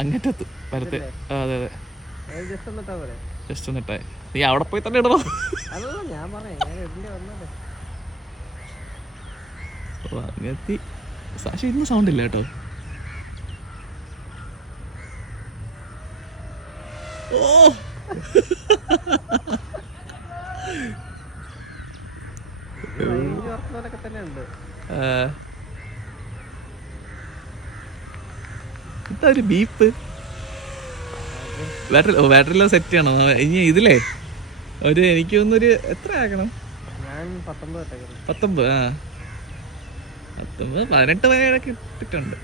അങ്ങറ്റത്ത് വരത്തെ. അതെ അതെ, ജസ്റ്റ് ഒന്നിട്ടേ. നീ അവിടെ പോയി തന്നെ ഇടണോ? അങ്ങെത്തി. സാക്ഷി ഇന്ന് സൗണ്ട് ഇല്ല കേട്ടോ. ഓ എന്താ ഒരു ബീപ്പ്? ബാറ്ററിలో സെറ്റ് ചെയ്യണം ഇനി ഇതിലേ. ഒരു എനിക്ക് തോന്നുന്നൊരു എത്ര ആക്കണം? 19 18 17 ഇട്ടിട്ടുണ്ട്.